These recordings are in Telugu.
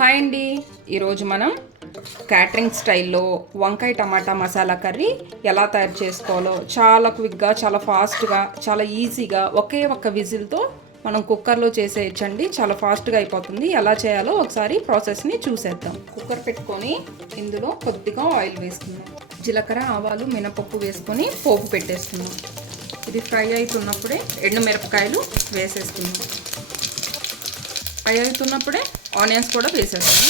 హాయ్ అండి. ఈరోజు మనం క్యాటరింగ్ స్టైల్లో వంకాయ టమాటా మసాలా కర్రీ ఎలా తయారు చేసుకోవాలో చాలా క్విక్గా చాలా ఫాస్ట్గా చాలా ఈజీగా ఒకే ఒక్క విజిల్తో మనం కుక్కర్లో చేసేయచ్చండి చాలా ఫాస్ట్గా అయిపోతుంది. ఎలా చేయాలో ఒకసారి ప్రాసెస్ని చూసేద్దాం. కుక్కర్ పెట్టుకొని ఇందులో కొద్దిగా ఆయిల్ వేసుకుందాం జీలకర్ర ఆవాలు మినపప్పు వేసుకొని పోపు పెట్టేస్తున్నాం. ఇది ఫ్రై అవుతున్నప్పుడే ఎండు మిరపకాయలు వేసేస్తున్నాం. ఫ్రై అవుతున్నప్పుడే ఆనియన్స్ కూడా వేసేస్తాను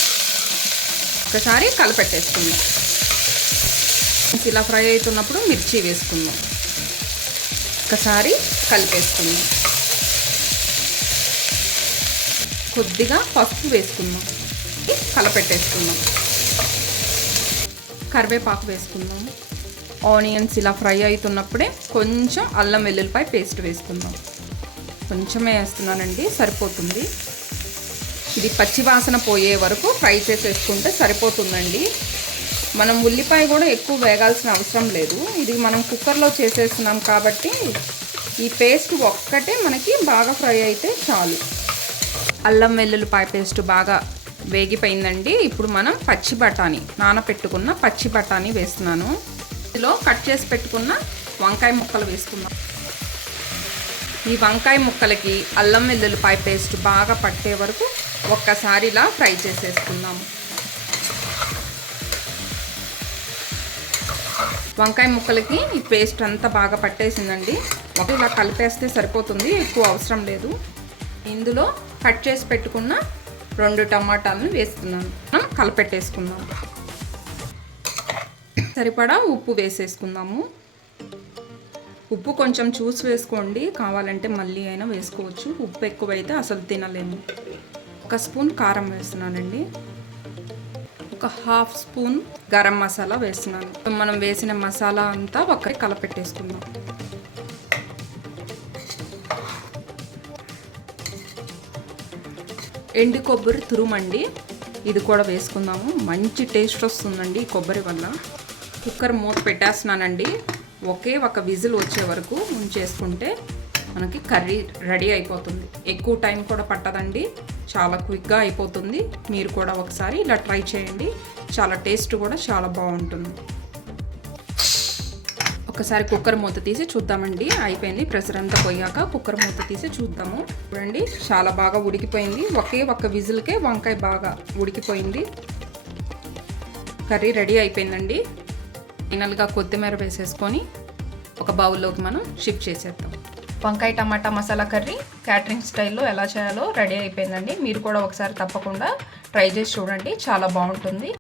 ఒకసారి కలపెట్టేసుకుందాం. ఇలా ఫ్రై అవుతున్నప్పుడు మిర్చి వేసుకుందాం. ఒకసారి కలిపేసుకుందాం. కొద్దిగా పసుపు వేసుకుందాం. కలపెట్టేసుకుందాం. కరివేపాకు వేసుకుందాం. ఆనియన్స్ ఇలా ఫ్రై అవుతున్నప్పుడే కొంచెం అల్లం వెల్లుల్లిపాయ పేస్ట్ వేసుకుందాం. కొంచెమే వేస్తున్నానండి సరిపోతుంది. ఇది పచ్చివాసన పోయే వరకు ఫ్రై చేసేసుకుంటే సరిపోతుందండి. మనం ఉల్లిపాయ కూడా ఎక్కువ వేగాల్సిన అవసరం లేదు. ఇది మనం కుక్కర్లో చేసేస్తున్నాం కాబట్టి ఈ పేస్ట్ ఒక్కటే మనకి బాగా ఫ్రై అయితే చాలు. అల్లం వెల్లుల్లిపాయ పేస్ట్ బాగా వేగిపోయిందండి. ఇప్పుడు మనం పచ్చి బఠానీ నానపెట్టుకున్న పచ్చి బఠానీ వేస్తున్నాను. ఇందులో కట్ చేసి పెట్టుకున్న వంకాయ ముక్కలు వేసుకుందాం. ఈ వంకాయ ముక్కలకి అల్లం వెల్లుల్లిపాయ పేస్ట్ బాగా పట్టే వరకు ఒక్కసారి ఇలా ఫ్రై చేసేసుకుందాం. వంకాయ ముక్కలకి ఈ పేస్ట్ అంతా బాగా పట్టేసిందండి. ఒక ఇలా కలిపేస్తే సరిపోతుంది ఎక్కువ అవసరం లేదు. ఇందులో కట్ చేసి పెట్టుకున్న రెండు టమాటాలను వేస్తున్నాను. మనం కలపెట్టేసుకుందాం. సరిపడా ఉప్పు వేసేసుకుందాము. ఉప్పు కొంచెం చూసి వేసుకోండి. కావాలంటే మళ్ళీ అయినా వేసుకోవచ్చు. ఉప్పు ఎక్కువైతే అసలు తినలేము ఒక స్పూన్ కారం వేస్తున్నానండి. ఒక హాఫ్ స్పూన్ గరం మసాలా వేస్తున్నాను. మనం వేసిన మసాలా అంతా ఒకరి కలపెట్టేసుకుందాం. ఎండు కొబ్బరి తురుమండి. ఇది కూడా వేసుకుందాము. మంచి టేస్ట్ వస్తుందండి ఈ కొబ్బరి వల్ల. కుక్కర్ మూత పెట్టేస్తున్నానండి. ఒకే ఒక విజిల్ వచ్చే వరకు ఉంచేసుకుంటే మనకి కర్రీ రెడీ అయిపోతుంది. ఎక్కువ టైం కూడా పట్టదండి. చాలా క్విక్గా అయిపోతుంది. మీరు కూడా ఒకసారి ఇలా ట్రై చేయండి. చాలా టేస్ట్ కూడా చాలా బాగుంటుంది. ఒకసారి కుక్కర్ మూత తీసి చూద్దామండి. అయిపోయింది. ప్రెషర్ అంతా పోయాక కుక్కర్ మూత తీసి చూద్దాము. చూడండి చాలా బాగా ఉడికిపోయింది. ఒకే ఒక్క విజిల్కే వంకాయ బాగా ఉడికిపోయింది. కర్రీ రెడీ అయిపోయిందండి. ఫైనల్గా కొత్తిమీర వేసేసుకొని ఒక బౌల్లోకి మనం షిఫ్ట్ చేసేద్దాం. వంకాయ టమాటా మసాలా కర్రీ క్యాటరింగ్ స్టైల్లో ఎలా చేయాలో రెడీ అయిపోయిందండి. మీరు కూడా ఒకసారి తప్పకుండా ట్రై చేసి చూడండి. చాలా బాగుంటుంది.